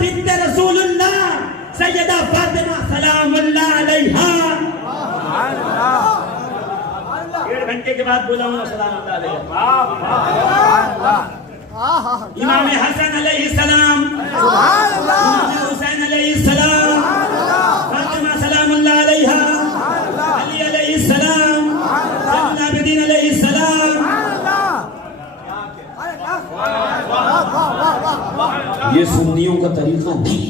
بنت رسول اللہ سیدہ فاطمہ سلام اللہ علیہا. 1.5 گھنٹے کے بعد بولا ہوں سلام اللہ علیہ. امام حسن علیہ السلام, امام حسین علیہ السلام, فاطمہ سلام اللہ علیہا, علی علیہ السلام, زین العابدین علیہ السلام. یہ سنیوں کا طریقہ نہیں,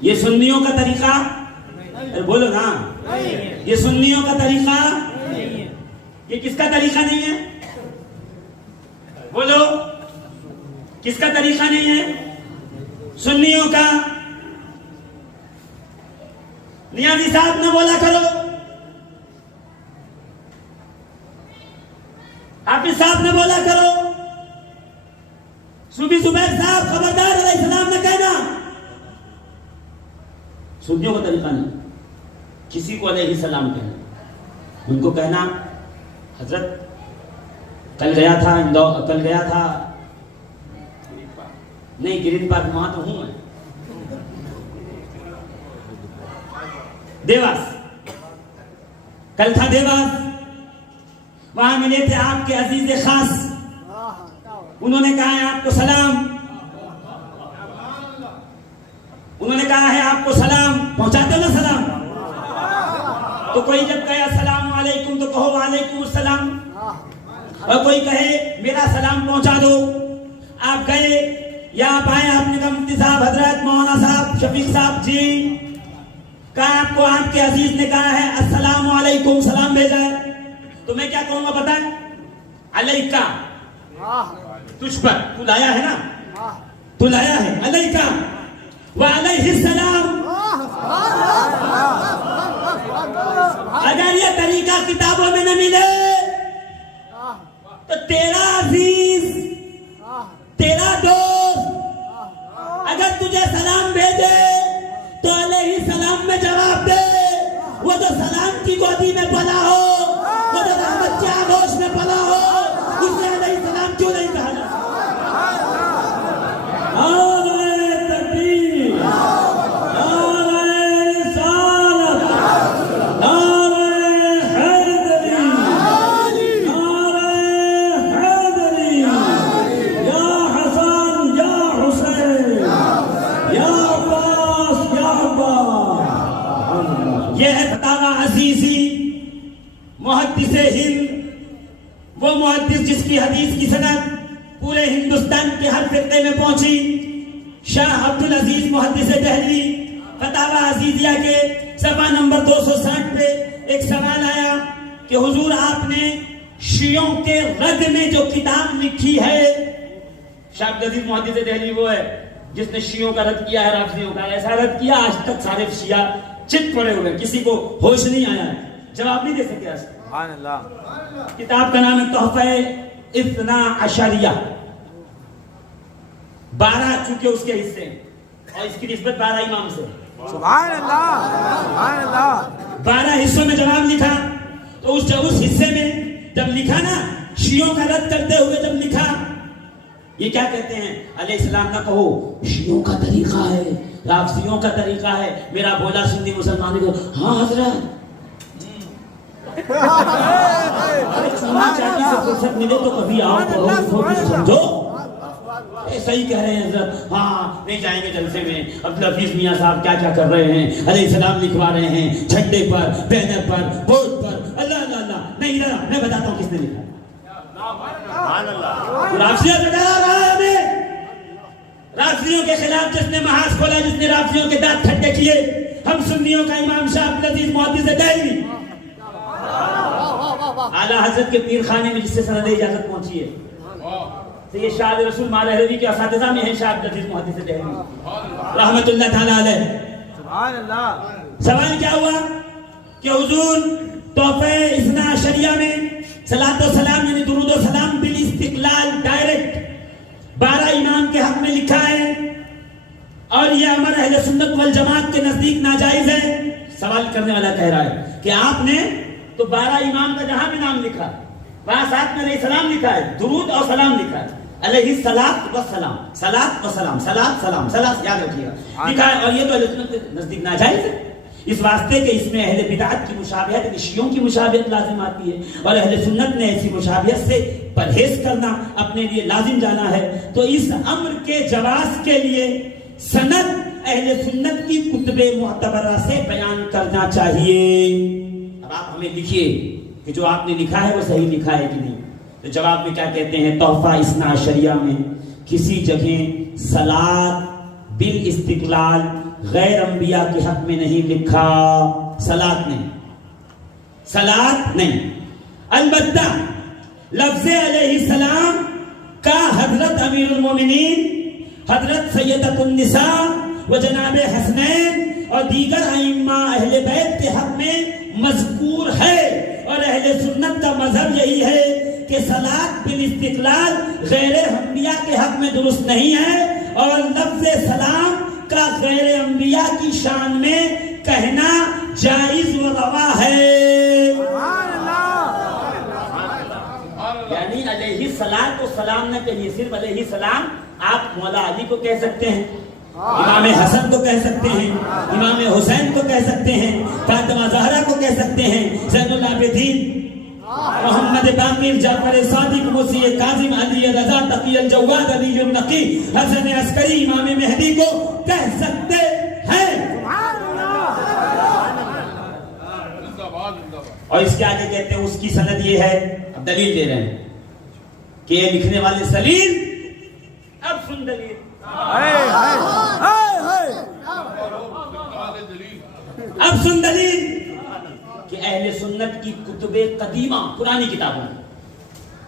یہ سنیوں کا طریقہ, بولو نا, یہ سنیوں کا طریقہ, یہ کس کا طریقہ نہیں ہے؟ بولو, کس کا طریقہ نہیں ہے؟ سنیوں کا. نیازی صاحب نہ بولا کرو, حافظ صاحب نے بولا کرو, صوفی زبیر صاحب خبردار علیہ السلام نے کہنا. سنیوں کا طریقہ نہیں, کسی کو علیہ السلام کہنا. ان کو کہنا حضرت کل گیا تھا نہیں گرین پارک, وہاں تو ہوں میں, دیواس, کل تھا دیواس, وہاں ملے تھے آپ کے عزیز خاص, انہوں نے کہا ہے آپ کو سلام, انہوں نے کہا ہے آپ کو سلام, پہنچاتے ہو نا سلام؟ تو کوئی جب کہے السلام علیکم تو کہو وعلیکم السلام, اور کوئی کہے میرا سلام پہنچا دو. آپ گئے یا آپ آئے, آپ نے کہا مفتی صاحب, حضرت مولانا صاحب, شفیق صاحب جی, کہا آپ کو آپ کے عزیز نے کہا ہے السلام علیکم, سلام بھیجا ہے, تو میں کیا کہوں گا بتائیں؟ علیکہ, تجھ پر, تو لایا ہے نا, تو لایا ہے, علیکہ وعلیہ السلام. اگر یہ طریقہ کتابوں میں نہ ملے تو تیرا عزیز, تیرا دوست اگر تجھے سلام بھیجے تو علیہ السلام میں جواب دے. وہ تو سلام کی گودی میں پلا ہو, وہ تو رحمت کے آغوش میں پلا ہو, اسے علیہ السلام کیوں نہیں کہا جاتا؟ محدث ہند, وہ محدث جس کی حدیث کی سند پورے ہندوستان کے ہر فرقے میں پہنچی. شاہ عبدالعزیز محدث دہلوی, فتاوی عزیزیہ کے صفحہ نمبر 260 پہ ایک سوال آیا کہ حضور آپ نے شیعوں کے رد میں جو کتاب لکھی ہے, شاہ عبدالعزیز محدث دہلوی وہ ہے جس نے شیعوں کا رد کیا ہے, رافضیوں کا ایسا رد کیا آج تک سارے شیعہ چت پڑے ہوئے, کسی کو ہوش نہیں آیا ہے, جواب نہیں دے سکتے. سبحان اللہ. کتاب کا نام ہے تحفہ اثنا عشریہ, 12 چونکہ اس کے حصے ہیں اور اس کی نسبت 12 امام سے. سبحان اللہ, سبحان اللہ. 12 حصوں میں جواب لکھا, تو اس حصے میں جب لکھا نا, شیعوں کا رد کرتے ہوئے جب لکھا, یہ کیا کہتے ہیں, علیہ السلام نہ کہو, شیعوں کا طریقہ ہے, رافضیوں کا طریقہ ہے, میرا بولا سنی مسلمان کو ہاں حضرت فرصت ملے تو کبھی آؤ سمجھو, صحیح کہہ رہے ہیں حضرت, ہاں نہیں جائیں گے جلسے میں, عبدالحفیظ میاں صاحب کیا کیا کر رہے ہیں, علیہ السلام لکھوا رہے ہیں جھنڈے پر, بینر پر, بورڈ پر, اللہ اللہ اللہ. نہیں میں بتاتا ہوں کس نے لکھا. رافضیوں سے ڈرا رہا ہے ہمیں, رافضیوں کے خلاف جس نے محاذ کھولا, جس نے رافضیوں کے دانت کھٹے کیے, ہم سنیوں کا امام شاہ عبدالعزیز محدث دہلوی, اعلیٰ حضرت کے پیر خانے میں جس سے سند اجازت پہنچی ہے, تو یہ شاہ رسول مالہروی کے اساتذہ میں ہیں شاہ عبدالعزیز محدث دہلوی رحمت اللہ تعالی علیہ. سبحان اللہ. سوال کیا ہوا کہ حضور تحفہ اثنا عشریہ میں صلاۃ و سلام یعنی درود و سلام بالاستقلال ڈائریکٹ 12 امام کے حق میں لکھا ہے, اور یہ امر اہل سنت والجماعت کے نزدیک ناجائز ہے. سوال کرنے والا کہہ رہا ہے کہ آپ نے تو 12 امام کا جہاں بھی نام لکھا, وہاں ساتھ میں علیہ السلام لکھا ہے, درود اور سلام لکھا ہے, علیہ الصلاۃ والسلام، صلاۃ و سلام، صلاۃ سلام، صلاۃ یاد رکھیے گا لکھا ہے. اور یہ تو اہل سنت کے نزدیک ناجائز ہے، اس واسطے کہ اس میں اہل بدعت کی مشابہت، شیعوں کی مشابہت لازم آتی ہے، اور اہل سنت نے ایسی مشابہت سے پرہیز کرنا اپنے لیے لازم جانا ہے. تو اس امر کے جواز کے لیے سند اہل سنت کی کتب معتبرہ سے بیان کرنا چاہیے. اب آپ ہمیں لکھیے کہ جو آپ نے لکھا ہے وہ صحیح لکھا ہے کہ نہیں. تو جواب میں کیا کہتے ہیں؟ تحفہ اثنا عشریہ میں کسی جگہ صلاۃ بالاستقلال غیر انبیاء کے حق میں نہیں لکھا. صلاۃ نہیں، صلاۃ نہیں. البتہ لفظ علیہ السلام کا حضرت امیر المومنین، حضرت سیدۃ النساء و جناب حسنین اور دیگر ائمہ اہل بیت کے حق میں مذکور ہے. اور اہل سنت کا مذہب یہی ہے کہ صلاۃ بالاستقلال غیر انبیاء کے حق میں درست نہیں ہے، اور لفظ سلام کا غیر انبیاء کی شان میں کہنا جائز و روا ہے. یعنی علیہ الصلاۃ والسلام نہ کہیے، صرف علیہ السلام. آپ مولا علی کو کہہ سکتے ہیں، امام حسن کو کہہ سکتے ہیں، امام حسین کو کہہ سکتے ہیں، فاطمہ زہرا کو کہہ سکتے ہیں، زین العابدین محمد باقر، جعفر صادق، مسیح کاظم، علی رضا، تقی الجواد، علی النقی، حسن عسکری، امام مہدی کو کہہ سکتے ہیں. اور اس کے آگے کہتے ہیں اس کی سند یہ ہے. اب دلیل دے رہے ہیں کہ یہ لکھنے والے سلیل. اب سن دلیل. اب سن دلیل کہ اہل سنت کی کتب قدیمہ، پرانی کتابوں،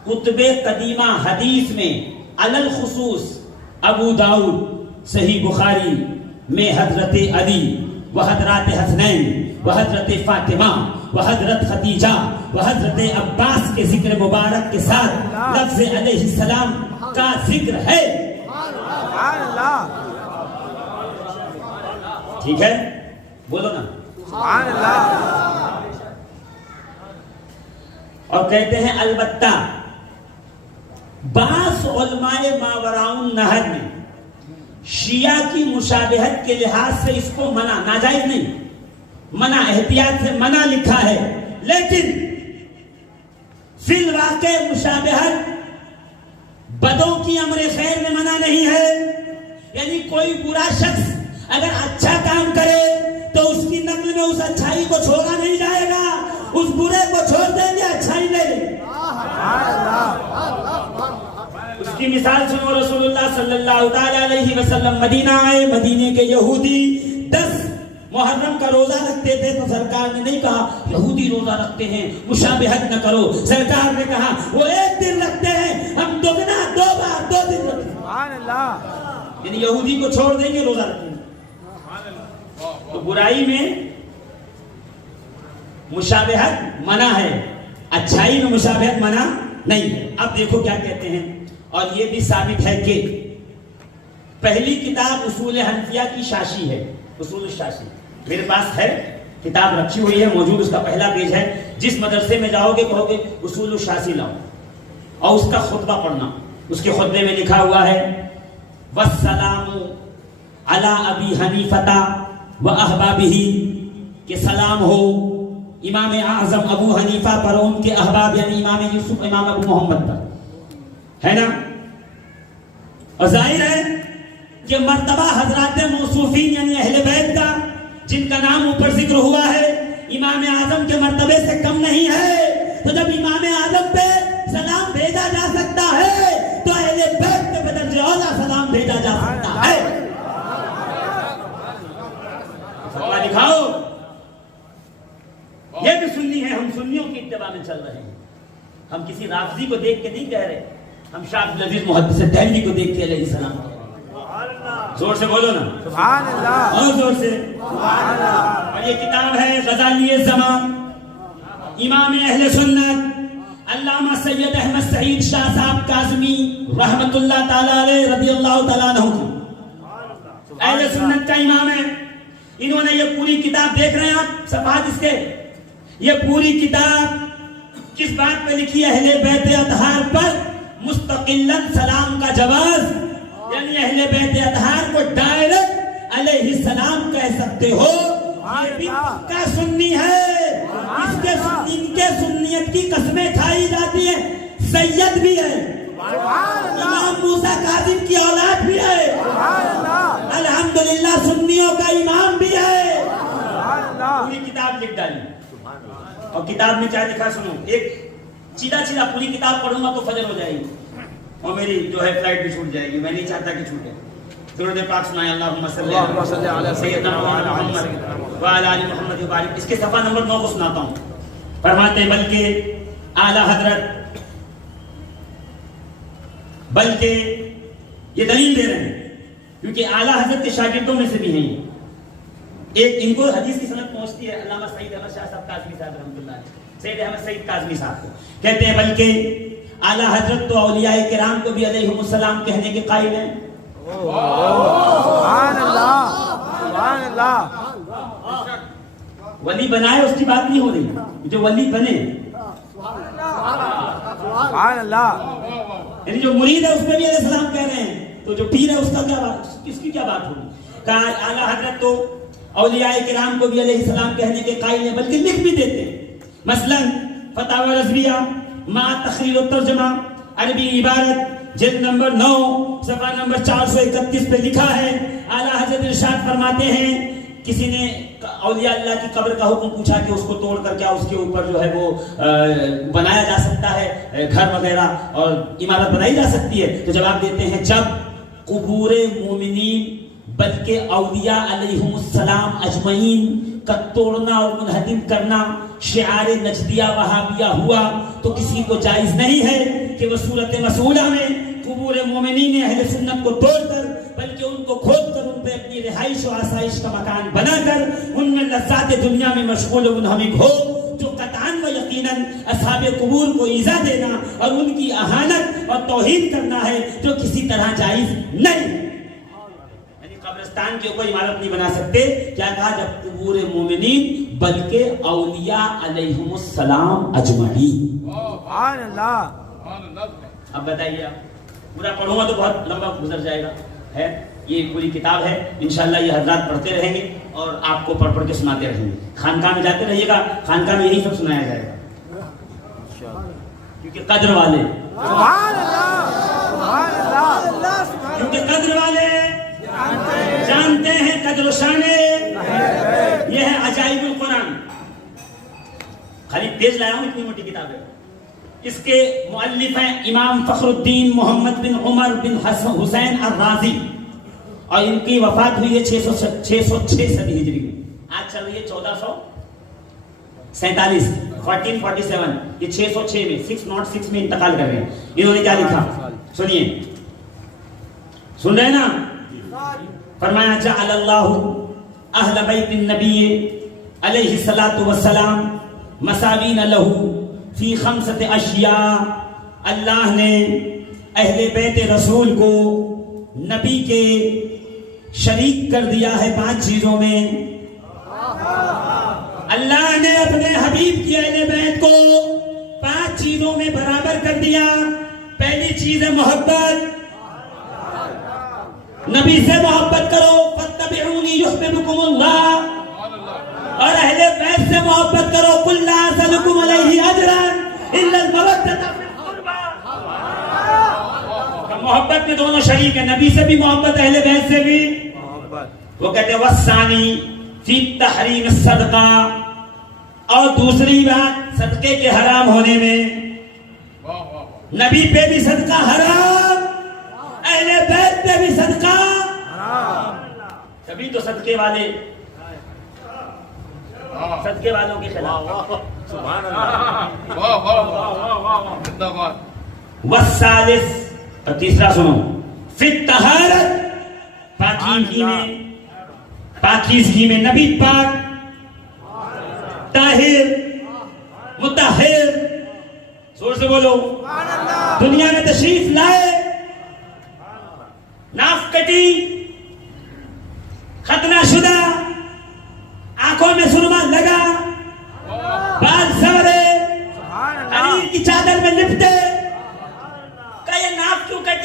کتب قدیمہ حدیث میں علل خصوص ابو داؤد، صحیح بخاری میں حضرت علی و حضرات حسنین و حضرت فاطمہ و حضرت خدیجہ و حضرت عباس کے ذکر مبارک کے ساتھ لفظ علیہ السلام کا ذکر ہے. ٹھیک ہے، بولو نا سبحان اللہ. اور کہتے ہیں البتہ بعض علماء ماوراء النہر نے شیعہ کی مشابہت کے لحاظ سے اس کو منع، ناجائز نہیں، منع، احتیاط سے منع لکھا ہے. لیکن فی الواقع مشابہت بدوں کی امر خیر میں منع نہیں ہے. یعنی کوئی برا شخص اگر اچھا کام کرے تو اس کی نقل میں اس اچھائی کو چھوڑا نہیں جائے گا، اس برے کو چھوڑ دیں گے، اچھائی لے لیں. اس کی مثال سنو. رسول اللہ صلی اللہ تعالی علیہ وسلم مدینہ آئے. مدینے کے یہودی 10 محرم کا روزہ رکھتے تھے تو سرکار نے نہیں کہا یہودی روزہ رکھتے ہیں مشابہت نہ کرو. سرکار نے کہا وہ 1 دن رکھتے ہیں، ہم دگنا 2 بار 2 دن رکھتے ہیں. سبحان اللہ. یعنی یہودی کو چھوڑ دیں گے، روزہ رکھیں گے. تو برائی میں مشابہت منع ہے، اچھائی میں مشابہت منع نہیں ہے. اب دیکھو کیا کہتے ہیں. اور یہ بھی ثابت ہے کہ پہلی کتاب اصول حنفیہ کی شاشی ہے، اصول الشاشی میرے پاس ہے، کتاب رکھی ہوئی ہے، موجود، اس کا پہلا پیج ہے. جس مدرسے میں جاؤ گے کہو گے اصول الشاشی لاؤ، اور اس کا خطبہ پڑھنا. اس کے خطبے میں لکھا ہوا ہے والسلام علی ابی حنیفہ و احبابہ، کہ سلام ہو امام اعظم ابو حنیفہ پر، ان کے احباب یعنی امام یوسف، امام ابو محمد پر، ہے نا. اور ظاہر ہے کہ مرتبہ حضرات موصوفین یعنی اہل بیت کا، جن کا نام اوپر ذکر ہوا ہے، امام اعظم کے مرتبے سے کم نہیں ہے. تو جب امام اعظم پہ سلام بھیجا جا سکتا ہے تو اہل بیت پہ بدرجہ اولیٰ سلام بھیجا جا سکتا ہے. فتویٰ دکھاؤ. یہ بھی سنی ہے، ہم سنیوں کی اتباع میں چل رہے ہیں. ہم کسی رافضی کو دیکھ کے نہیں کہہ رہے، ہم شاہ عبد العزیز محدث دہلوی کو دیکھ کے علیہ السلام. زور سے بولو نا سبحان اللہ. اور زور سے. سبحان اللہ. اور یہ کتاب ہے غزالی زمان، امام اہل سنت علامہ سید احمد سعید شاہ صاحب کاظمی رحمت اللہ تعالی علیہ رضی اللہ تعالیٰ عنہ کی اہل سنت کا امام ہے. انہوں نے یہ پوری کتاب دیکھ رہے ہیں آپ صفحات اس کے، یہ پوری کتاب کس بات پہ لکھی ہے؟ اہل بیت اطہار پر مستقلاً سلام کا جواز، یعنی اہل بیت اطہار کو ڈائریکٹ علیہ السلام کہہ سکتے ہو، یہ بھی پکا سنی ہے، ان کے سنیت کی قسمیں کھائی جاتی ہیں، سید بھی ہے، امام موسیٰ کاظم کی اولاد بھی ہے، الحمدللہ سنیوں کا امام بھی ہے۔ پوری کتاب لکھ ڈالی، اور کتاب میں کیا لکھا سنو، ایک سیدھا پوری کتاب پڑھوں گا تو فجر ہو جائے گی اور میری جو ہے فلائٹ بھی چھوٹ جائے گی، میں نہیں چاہتا کہ چھوٹے۔ درود پاک سنائیں، اللہم صلی علی سیدنا محمد وعلی آل محمد وبارک۔ اس کے صفحہ نمبر 9 کو سناتا ہوں۔ فرماتے ہیں بلکہ یہ دلیل دے رہے ہیں کیونکہ اعلیٰ حضرت کے شاگردوں میں سے بھی ہیں، ایک ان کو حدیث کی سند پہنچتی ہے علامہ سعید احمد شاہ صاحب کاظمی صاحب رحمۃ اللہ علیہ، سید احمد سعید کاظمی صاحب کو کہتے ہیں بلکہ اعلیٰ حضرت تو اولیاء کرام کو بھی علیہم السلام کہنے کے قائل ہیں۔ سبحان اللہ، سبحان اللہ۔ ولی بنائے اس کی بات نہیں ہو رہی، جو ولی بنے، سبحان اللہ، یعنی جو مرید ہے اس پہ بھی علیہ السلام کہہ رہے ہیں، تو جو پیر ہے اس کا کیا بات، اس کی کیا بات ہوگی؟ کہا اعلیٰ حضرت تو اولیاء کرام کو بھی علیہ السلام کہنے کے قائل ہیں، بلکہ لکھ بھی دیتے ہیں۔ مثلا فتاوی رضویہ مع تخریر الترجمہ عربی عبارت جلد نمبر 9 صفحہ نمبر 431 پہ لکھا ہے، اعلیٰ حضرت ارشاد فرماتے ہیں کسی نے اولیاء اللہ کی قبر کا حکم پوچھا کہ اس کو توڑ کر کیا اس کے اوپر جو ہے وہ بنایا جا سکتا ہے گھر وغیرہ اور عمارت بنائی جا سکتی ہے، تو جواب دیتے ہیں جب قبور مومنین بلکہ اولیاء علیہم السلام اجمعین کا توڑنا اور منہدم کرنا شعار نجدیہ وہابیہ ہوا تو کسی کو جائز نہیں ہے کہ وہ صورت مسئولہ میں قبور مومنین اہل سنت کو توڑ کر بلکہ ان کو کھود کر ان پہ اپنی رہائش و آسائش کا مکان بنا کر ان میں لذات دنیا میں مشغول و منہمک ہو، جو قطعاً و یقیناً اصحاب قبور کو ایذا دینا اور ان کی اہانت اور توہین کرنا ہے جو کسی طرح جائز نہیں۔ یعنی قبرستان کے اوپر عمارت نہیں بنا سکتے، کیا کہا؟ جب قبور مومنین بلکہ اولیاء علیہم السلام اجمعین۔ سبحان اللہ۔ اب بتائیے، پورا پڑھوں گا تو بہت لمبا گزر جائے گا، ہے یہ پوری کتاب ہے، انشاءاللہ یہ حضرات پڑھتے رہیں گے اور آپ کو پڑھ کے سناتے رہیں گے، خانقاہ میں جاتے رہیے گا، خانقاہ میں یہی سب سنایا جائے گا، کیونکہ قدر والے، سبحان اللہ، سبحان اللہ، کیونکہ قدر والے جانتے ہیں قدر و شانے۔ یہ ہے عجائب القرآن، خالی پیج لایا ہوں، اتنی موٹی کتاب ہے۔ اس کے مؤلف ہیں امام فخر الدین محمد بن عمر بن حسین الرازی، اور ان کی وفات ہوئی ہے 606 صدی ہجری میں، آج چل رہی ہے 1447، 1447، یہ 606 میں 606 میں انتقال کر رہے ہیں۔ انہوں نے کیا لکھا سنیے، سن رہے نا؟ فرمایا جعل اللہ اہل بیت النبی علیہ الصلاۃ والسلام مساوین لہ فی خمسۃ اشیاء، اللہ نے اہل بیت رسول کو نبی کے شریک کر دیا ہے 5 چیزوں میں۔ اللہ نے اپنے حبیب کی اہل بیت کو 5 چیزوں میں برابر کر دیا۔ پہلی چیز ہے محبت، نبی سے محبت کرو، فاتبعونی یحببکم اللہ، اور اہل بیت سے محبت کرو، قل لا اسألکم علیہ اجرا الا المودۃ فی القربى۔ محبت میں دونوں شریک ہیں، نبی سے بھی محبت، اہل بیت سے بھی محبت۔ وہ کہتے ہیں والثانی فی تحریم الصدقہ، اور دوسری بات صدقے کے حرام ہونے میں، نبی پہ بھی صدقہ حرام، اہل بیت پہ بھی صدقہ حرام۔ تبھی تو صدقے والوں کے خلاف۔ سبحان اللہ، والثالث، اور تیسرا سنو، فی الطہارت، پاکیزگی میں نبی پاک طاہر مطہر، زور سے بولو، دنیا میں تشریف لائے، ناف کٹی، ختنہ شدہ، آنکھوں میں سرما لگا، بال سورے، حریر کی چادر میں لپٹے،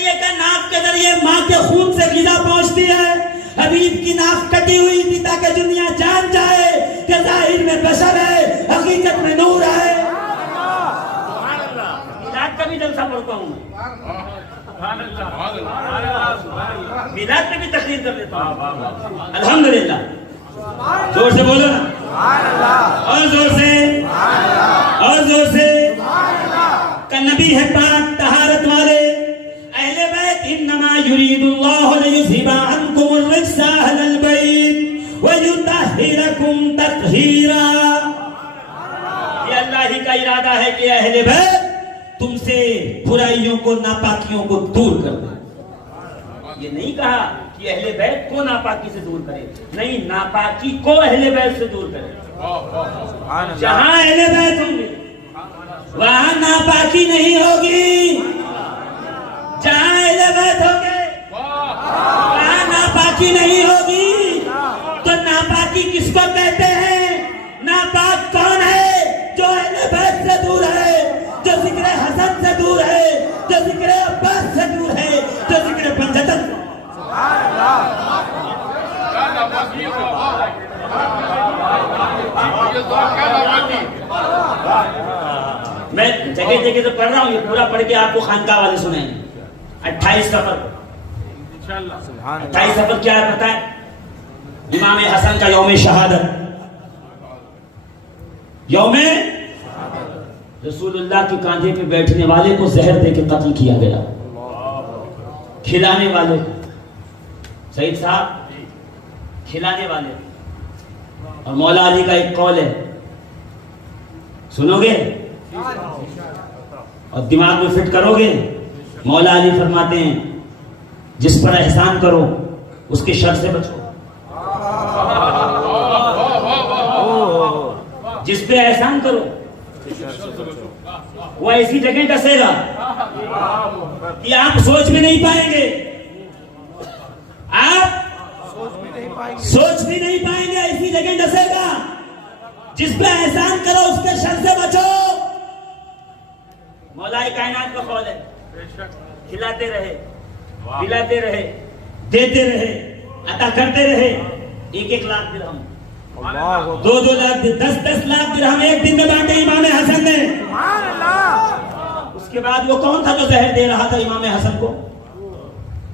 ذریعے کا ناف کے ذریعے ماں کے خون سے غذا پہنچتی ہے. حبیب کی ناف کٹی ہوئی تھی تاکہ دنیا جان جائے کہ ظاہر میں بشر ہے, حقیقت میں نور ہے. میلاد کا بھی جلسہ پڑھتا ہوں میلاد میں بھی تقریر کر دیتا ہوں. الحمدللہ. زور سے بولو نا, اور زور سے, اور زور سے. کہ نبی ہے پاک طہارت والے. اہل بیت انما یرید اللہ لیذھب عنکم الرجس اہل البیت ویطہرکم تطہیرا. یہ اللہ ہی کا ارادہ ہے کہ اہل بیت تم سے برائیوں کو, ناپاکیوں کو دور کر دے. یہ نہیں کہا کہ اہل بیت کو ناپاکی سے دور کرے, نہیں, ناپاکی کو اہل بیت سے دور کرے. جہاں اہل بیت ہوں گے وہاں ناپاکی نہیں ہوگی. جہاں اہل بیت ہوں گے وہاں ناپاکی نہیں ہوگی. تو ناپاکی کس کو کہتے ہیں؟ ناپاک کون ہے؟ جو اہل بیت سے دور ہے, جو ذکر حسن سے دور ہے, جو ذکر عباس سے دور ہے, جو ذکر پنجتن. میں جگہ جگہ سے پڑھ رہا ہوں, یہ پورا پڑھ کے آپ کو خانقاہ والے سنیں. 28 سفر 28 سفر کیا ہے پتہ ہے؟ امام حسن کا یوم شہادت. یوم رسول اللہ کے کاندھے پہ بیٹھنے والے کو زہر دے کے قتل کیا گیا. کھلانے والے, سعید صاحب, کھلانے والے. اور مولا علی کا ایک قول ہے, سنو گے اور دماغ میں فٹ کرو گے. مولا علی فرماتے ہیں جس پر احسان کرو اس کے شر سے بچو. جس پہ احسان کرو وہ ایسی جگہ ڈسے گا کہ آپ سوچ بھی نہیں پائیں گے. آپ سوچ بھی نہیں پائیں گے, ایسی جگہ ڈسے گا. جس پہ احسان کرو اس کے شر سے بچو. مولا کائنات کا قول ہے, کھلاتے رہے, پلاتے رہے, دیتے رہے, عطا کرتے رہے. 1-1 لاکھ درہم, 2-2 لاکھ, 10-10 لاکھ درہم ایک دن میں بانٹے امام حسن نے. اس کے بعد وہ کون تھا جو زہر دے رہا تھا امام حسن کو؟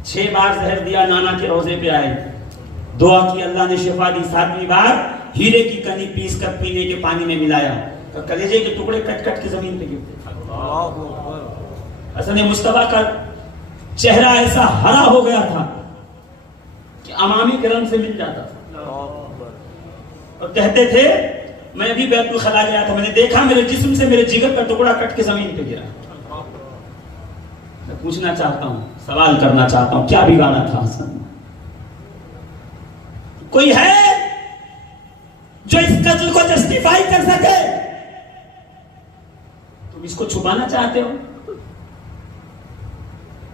6 بار زہر دیا, نانا کے روزے پہ آئے, دعا کی, اللہ نے شفا دی. 7ویں بار ہیرے کی کنی پیس کر پینے کے پانی میں ملایا, کلیجے کے ٹکڑے کٹ کٹ کے زمین پہ گرتے. حسن مصطفیٰ کا چہرہ ایسا ہرا ہو گیا تھا کہ امامی کرم سے مل جاتا تھا. اور کہتے تھے میں ابھی بیت الخلا گیا تھا, میں نے دیکھا میرے جسم سے میرے جگر کا ٹکڑا کٹ کے زمین پہ گرا. میں پوچھنا چاہتا ہوں, سوال کرنا چاہتا ہوں, کیا بگاڑا تھا حسن؟ کوئی ہے جو اس قتل کو جسٹیفائی کر سکے؟ تم اس کو چھپانا چاہتے ہو,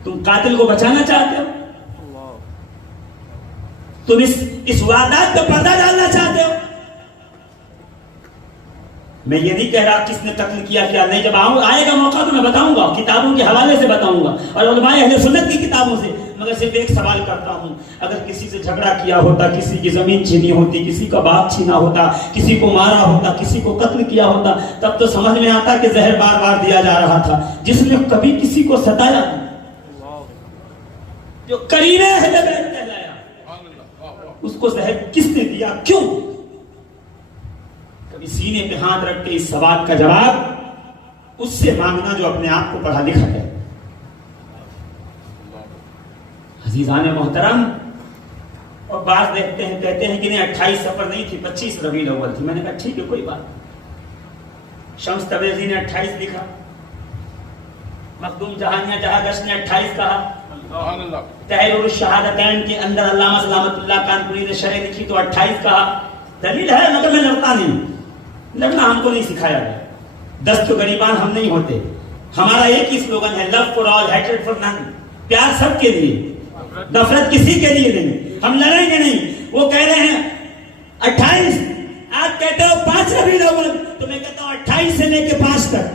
تم قاتل کو بچانا چاہتے ہو, تم اس واردات پہ پردہ ڈالنا چاہتے ہو. میں یہ نہیں کہہ رہا کس نے قتل کیا کیا نہیں, جب آئے گا موقع تو میں بتاؤں گا, کتابوں کے حوالے سے بتاؤں گا اور علماء اہل سنت کی کتابوں سے. مگر صرف ایک سوال کرتا ہوں, اگر کسی سے جھگڑا کیا ہوتا, کسی کی زمین چھینی ہوتی, کسی کا باغ چھینا ہوتا, کسی کو مارا ہوتا, کسی کو قتل کیا ہوتا, تب تو سمجھ میں آتا کہ زہر بار بار دیا جا رہا تھا. جس نے کبھی کسی کو ستایا, جو کرینے اہل بیت کہلایا, اس کو زہر کس نے دیا, کیوں؟ کبھی سینے پہ ہاتھ رکھ کے اس سوال کا جواب اس سے مانگنا جو اپنے آپ کو پڑھا لکھا ہے. عزیزان محترم, اور بعض دیکھتے ہیں کہتے ہیں کہ نہیں 28 سفر نہیں تھی, 25 ربیع الاول تھی. میں نے کہا ٹھیک ہے کوئی بات. شمس تبریزی نے 28 لکھا, مخدوم جہانیہ جہاگش نے 28 کہا, تحریر الشہادتین کے اندر علامہ سلامت اللہ کانپوری نے شرح لکھی تو 28 کہا. دلیل ہے, مگر میں لڑتا نہیں. لڑنا ہم کو نہیں سکھایا گیا. دست تو غریبان ہم نہیں ہوتے. ہمارا ایک ہی سلوگن ہے, love for all, hatred for none. پیار سب کے لیے, نفرت کسی کے لیے نہیں. ہم لڑیں گے نہیں. وہ کہہ رہے ہیں 28, آپ کہتے ہو 5 ربیع الاول, تو میں کہتا ہوں 28 سے لے کے 5 تک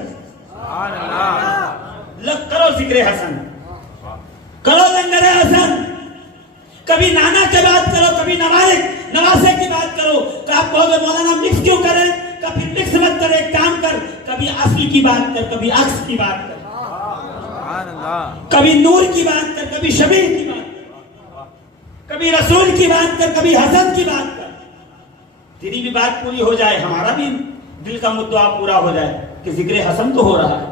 لگ کرو ذکر حسن. کرو لنگر حسن، کبھی نانا کی بات کرو، کبھی نواسے کی بات کرو، کہ آپ کہو گے مولانا مکس کیوں کریں؟ کبھی مکس مت کرے، ایک کام کر، کبھی اصل کی بات کر، کبھی عکس کی بات کر، کبھی نور کی بات کر، کبھی شبیہ کی بات کر، کبھی رسول کی بات کر، کبھی حسن کی بات کر، تیری بھی بات پوری ہو جائے، ہمارا بھی دل کا مدعا پورا ہو جائے کہ ذکر حسن تو ہو رہا ہے،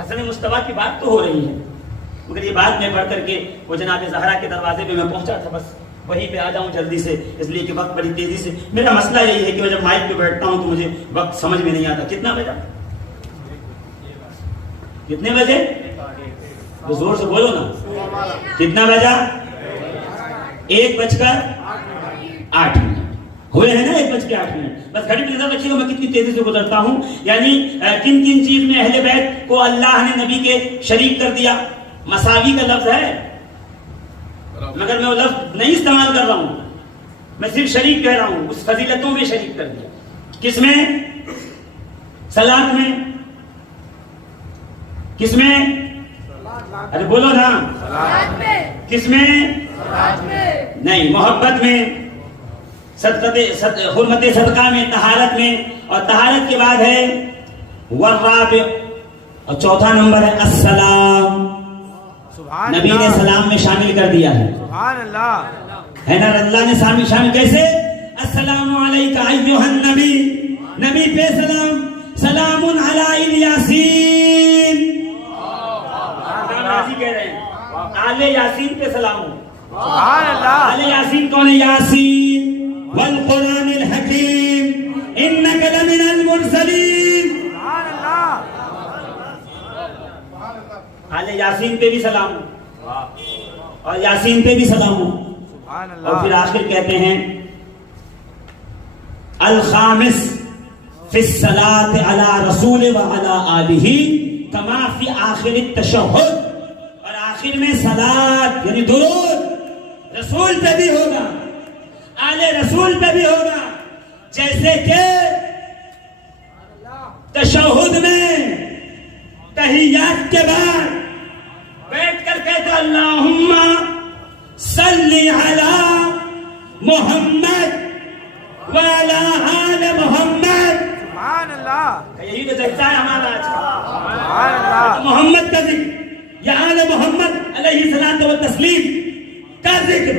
حسن مصطفیٰ کی بات تو ہو رہی ہے۔ مگر یہ بات میں پڑھ کر کے وہ جناب زہرا کے دروازے پہ میں پہنچا تھا، بس وہیں پہ آ جاؤں جلدی سے، اس لیے کہ وقت بڑی تیزی سے، میرا مسئلہ یہی ہے کہ میں جب مائک پہ بیٹھتا ہوں تو مجھے وقت سمجھ میں نہیں آتا۔ کتنا بجا؟ کتنے بجے؟ تو زور سے بولو نا، کتنا بجا؟ 1:08 ہوئے ہیں نا، 1:08۔ بس گھڑی پہ نظر رکھیے گا میں کتنی تیزی سے گزرتا ہوں، یعنی کن کن چیز میں اہل بیت کو اللہ نے نبی کے شریک کر دیا۔ مساوی کا لفظ ہے مگر میں وہ لفظ نہیں استعمال کر رہا ہوں، میں صرف شریک کہہ رہا ہوں، اس فضیلتوں میں شریک کر دیا۔ کس میں؟ صلاۃ میں۔ کس میں؟ ارے بولو نا، کس میں؟ نہیں، محبت میں، حرمت صدقہ میں، طہارت میں، اور طہارت کے بعد ہے والرابع، اور چوتھا نمبر ہے السلام۔ نبی نے سلام میں شامل کر دیا ہے، سبحان اللہ ہے نا؟ اللہ نے شامل کیسے؟ السلام علیکہ ایھا النبی، نبی پہ سلام، سلام علی الیاسین، کہہ رہے ہیں آل یاسین پہ سلام ہو۔ سبحان اللہ، آل یاسین کون ہے؟ یاسین والقرآن الحکیم انک لمن المرسلین۔ سبحان اللہ، آل یاسین پہ بھی سلام ہو اور یاسین پہ بھی سلام ہو۔ سبحان اللہ، اور پھر آخر کہتے ہیں الخامس فی الصلاۃ علی رسول و علی آلہ کما فی آخر التشہد، اور آخر میں صلاۃ یعنی درود رسول پہ بھی ہوگا، آل رسول پہ بھی ہوگا، جیسے کہ تشہد میں تحیات کے بعد بیٹھ کر کہتے اللہم صلی علی محمد وعلی آل محمد۔ سبحان اللہ، یہی تو جذبہ ہے ہمارا آج کا، سبحان اللہ، محمد کا ذکر یا آل محمد علیہ الصلوۃ والتسلیم کا ذکر۔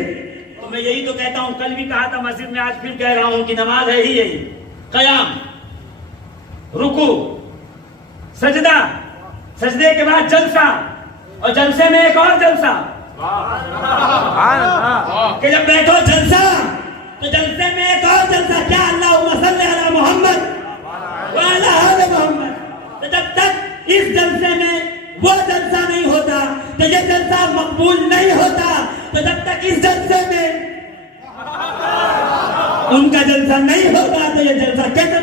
تو میں یہی تو کہتا ہوں، کل بھی کہا تھا مسجد میں، آج پھر کہہ رہا ہوں کہ نماز ہے ہی یہی، قیام، رکوع، سجدہ، سجدے کے بعد جلسہ، اور جلسے میں ایک اور جلسہ، سبحان اللہ، کہ جب بیٹھو جلسہ تو جلسے میں ایک اور جلسہ، کیا اللہم صلی علی محمد وعلی آل محمد۔ تو جب تک اس جلسے میں وہ جلسہ نہیں ہوتا تو یہ جلسہ مقبول نہیں ہوتا، تو جب تک اس جلسے میں ان کا جلسہ نہیں ہوتا تو یہ جلسہ کیسے